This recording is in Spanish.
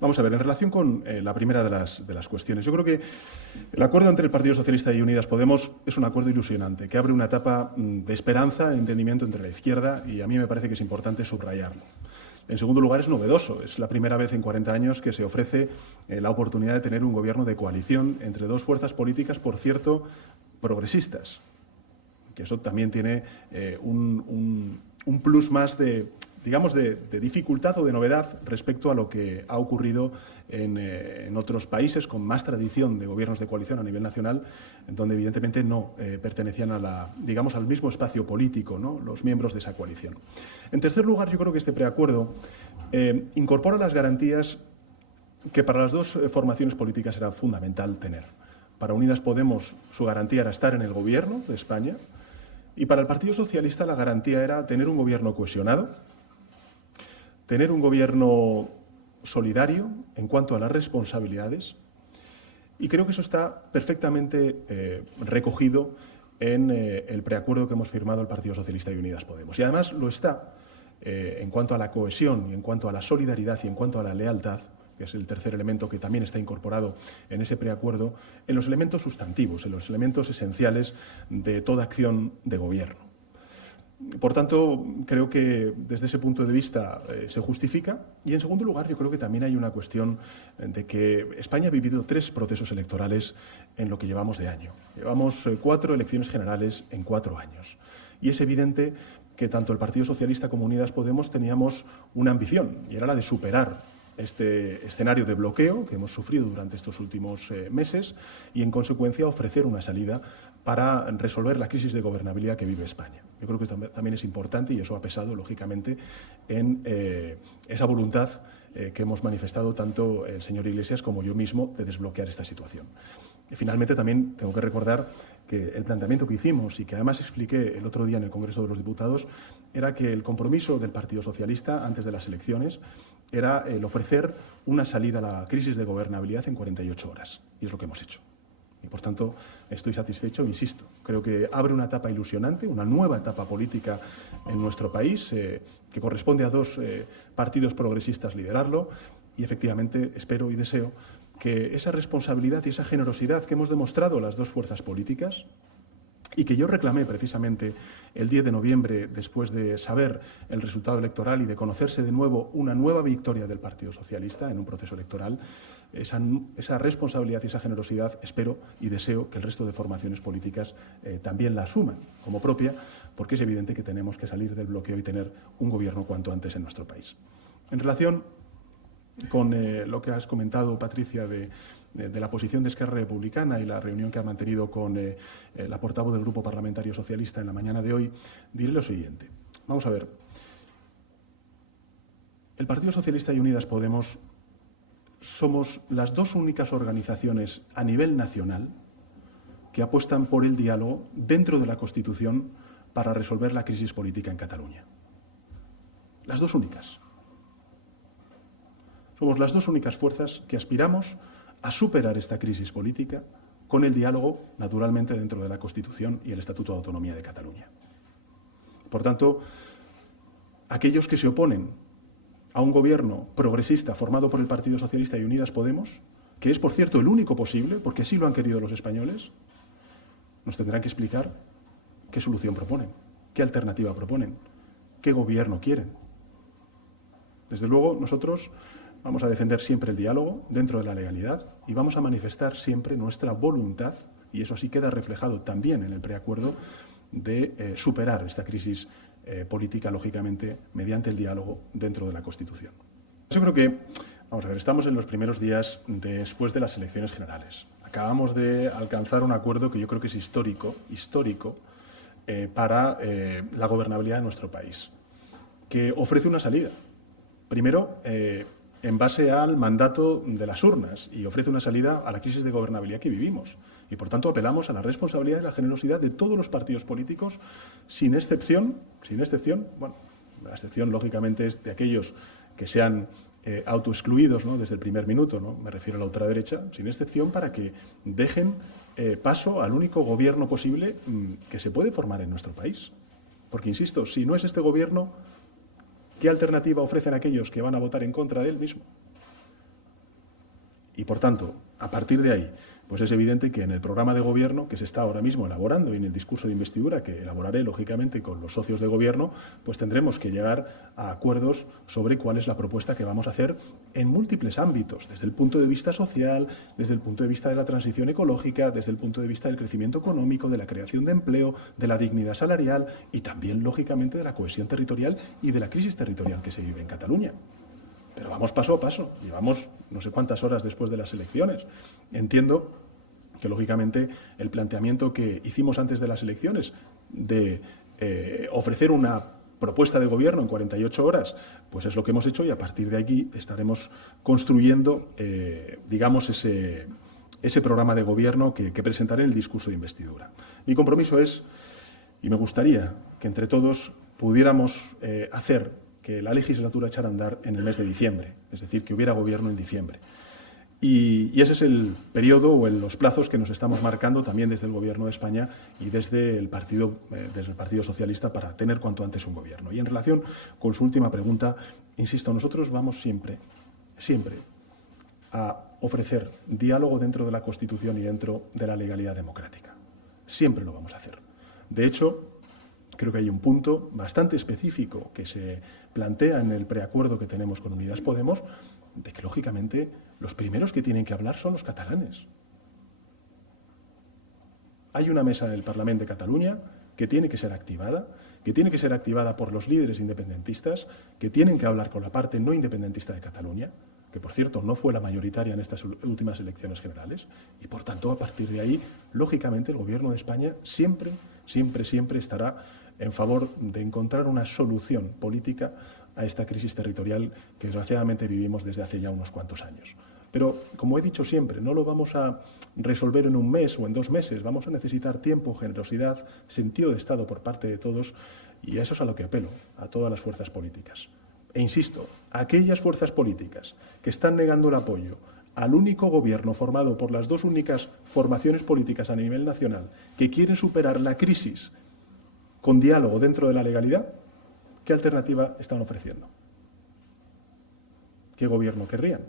Vamos a ver, en relación con la primera de las cuestiones, yo creo que el acuerdo entre el Partido Socialista y Unidas Podemos es un acuerdo ilusionante, que abre una etapa de esperanza e entendimiento entre la izquierda y a mí me parece que es importante subrayarlo. En segundo lugar, es novedoso. Es la primera vez en 40 años que se ofrece la oportunidad de tener un gobierno de coalición entre dos fuerzas políticas, por cierto, progresistas. Que eso también tiene un plus más de, digamos, de dificultad o de novedad respecto a lo que ha ocurrido en otros países con más tradición de gobiernos de coalición a nivel nacional, en donde evidentemente no pertenecían a digamos, al mismo espacio político, ¿no?, los miembros de esa coalición. En tercer lugar, yo creo que este preacuerdo incorpora las garantías que para las dos formaciones políticas era fundamental tener. Para Unidas Podemos su garantía era estar en el Gobierno de España y para el Partido Socialista la garantía era tener un Gobierno cohesionado, tener un Gobierno solidario en cuanto a las responsabilidades, y creo que eso está perfectamente recogido en el preacuerdo que hemos firmado el Partido Socialista y Unidas Podemos. Y además lo está en cuanto a la cohesión y en cuanto a la solidaridad y en cuanto a la lealtad, que es el tercer elemento que también está incorporado en ese preacuerdo, en los elementos sustantivos, en los elementos esenciales de toda acción de gobierno. Por tanto, creo que desde ese punto de vista se justifica. Y, en segundo lugar, yo creo que también hay una cuestión de que España ha vivido 3 procesos electorales en lo que llevamos de año. Llevamos 4 elecciones generales en 4 años. Y es evidente que tanto el Partido Socialista como Unidas Podemos teníamos una ambición, y era la de superar este escenario de bloqueo que hemos sufrido durante estos últimos meses y, en consecuencia, ofrecer una salida para resolver la crisis de gobernabilidad que vive España. Yo creo que también es importante y eso ha pesado, lógicamente, en esa voluntad que hemos manifestado tanto el señor Iglesias como yo mismo de desbloquear esta situación. Y, finalmente, también tengo que recordar que el planteamiento que hicimos y que además expliqué el otro día en el Congreso de los Diputados era que el compromiso del Partido Socialista antes de las elecciones era el ofrecer una salida a la crisis de gobernabilidad en 48 horas. Y es lo que hemos hecho. Y, por tanto, estoy satisfecho, insisto. Creo que abre una etapa ilusionante, una nueva etapa política en nuestro país, que corresponde a 2 partidos progresistas liderarlo. Y, efectivamente, espero y deseo que esa responsabilidad y esa generosidad que hemos demostrado las 2 fuerzas políticas, y que yo reclamé precisamente el 10 de noviembre, después de saber el resultado electoral y de conocerse de nuevo una nueva victoria del Partido Socialista en un proceso electoral, esa responsabilidad y esa generosidad espero y deseo que el resto de formaciones políticas también la asuman como propia, porque es evidente que tenemos que salir del bloqueo y tener un gobierno cuanto antes en nuestro país. En relación con lo que has comentado, Patricia, de la posición de Esquerra Republicana y la reunión que ha mantenido con la portavoz del Grupo Parlamentario Socialista en la mañana de hoy, diré lo siguiente. Vamos a ver. El Partido Socialista y Unidas Podemos somos las 2 únicas organizaciones a nivel nacional que apuestan por el diálogo dentro de la Constitución para resolver la crisis política en Cataluña. Las 2 únicas. Somos las 2 únicas fuerzas que aspiramos a superar esta crisis política con el diálogo, naturalmente, dentro de la Constitución y el Estatuto de Autonomía de Cataluña. Por tanto, aquellos que se oponen a un gobierno progresista formado por el Partido Socialista y Unidas Podemos, que es, por cierto, el único posible, porque así lo han querido los españoles, nos tendrán que explicar qué solución proponen, qué alternativa proponen, qué gobierno quieren. Desde luego, nosotros vamos a defender siempre el diálogo dentro de la legalidad y vamos a manifestar siempre nuestra voluntad, y eso sí queda reflejado también en el preacuerdo, de superar esta crisis política, lógicamente, mediante el diálogo dentro de la Constitución. Yo creo que, vamos a ver, estamos en los primeros días después de las elecciones generales. Acabamos de alcanzar un acuerdo que yo creo que es histórico para la gobernabilidad de nuestro país, que ofrece una salida. Primero, en base al mandato de las urnas, y ofrece una salida a la crisis de gobernabilidad que vivimos. Y, por tanto, apelamos a la responsabilidad y la generosidad de todos los partidos políticos, sin excepción, bueno, la excepción, lógicamente, es de aquellos que se han autoexcluidos, ¿no?, desde el primer minuto, ¿no?, me refiero a la ultraderecha, sin excepción, para que dejen paso al único gobierno posible que se puede formar en nuestro país. Porque, insisto, si no es este gobierno, ¿qué alternativa ofrecen aquellos que van a votar en contra de él mismo? Y, por tanto, a partir de ahí, pues es evidente que en el programa de gobierno que se está ahora mismo elaborando y en el discurso de investidura que elaboraré, lógicamente, con los socios de gobierno, pues tendremos que llegar a acuerdos sobre cuál es la propuesta que vamos a hacer en múltiples ámbitos, desde el punto de vista social, desde el punto de vista de la transición ecológica, desde el punto de vista del crecimiento económico, de la creación de empleo, de la dignidad salarial y también, lógicamente, de la cohesión territorial y de la crisis territorial que se vive en Cataluña. Pero vamos paso a paso. Llevamos no sé cuántas horas después de las elecciones. Entiendo que, lógicamente, el planteamiento que hicimos antes de las elecciones de ofrecer una propuesta de gobierno en 48 horas, pues es lo que hemos hecho y a partir de aquí estaremos construyendo, digamos, ese programa de gobierno que presentaré en el discurso de investidura. Mi compromiso es, y me gustaría que entre todos pudiéramos hacer que la legislatura echara a andar en el mes de diciembre, es decir, que hubiera gobierno en diciembre. Y ese es el periodo o los plazos que nos estamos marcando también desde el Gobierno de España y desde el Partido Socialista para tener cuanto antes un gobierno. Y en relación con su última pregunta, insisto, nosotros vamos siempre a ofrecer diálogo dentro de la Constitución y dentro de la legalidad democrática. Siempre lo vamos a hacer. De hecho, creo que hay un punto bastante específico que se plantea en el preacuerdo que tenemos con Unidas Podemos, de que, lógicamente, los primeros que tienen que hablar son los catalanes. Hay una mesa del Parlament de Cataluña que tiene que ser activada por los líderes independentistas, que tienen que hablar con la parte no independentista de Cataluña, que, por cierto, no fue la mayoritaria en estas últimas elecciones generales, y, por tanto, a partir de ahí, lógicamente, el Gobierno de España siempre estará en favor de encontrar una solución política a esta crisis territorial que, desgraciadamente, vivimos desde hace ya unos cuantos años. Pero, como he dicho siempre, no lo vamos a resolver en un mes o en 2 meses. Vamos a necesitar tiempo, generosidad, sentido de Estado por parte de todos, y a eso es a lo que apelo, a todas las fuerzas políticas. E insisto, aquellas fuerzas políticas que están negando el apoyo al único gobierno formado por las 2 únicas formaciones políticas a nivel nacional que quieren superar la crisis con diálogo dentro de la legalidad, ¿qué alternativa están ofreciendo? ¿Qué gobierno querrían?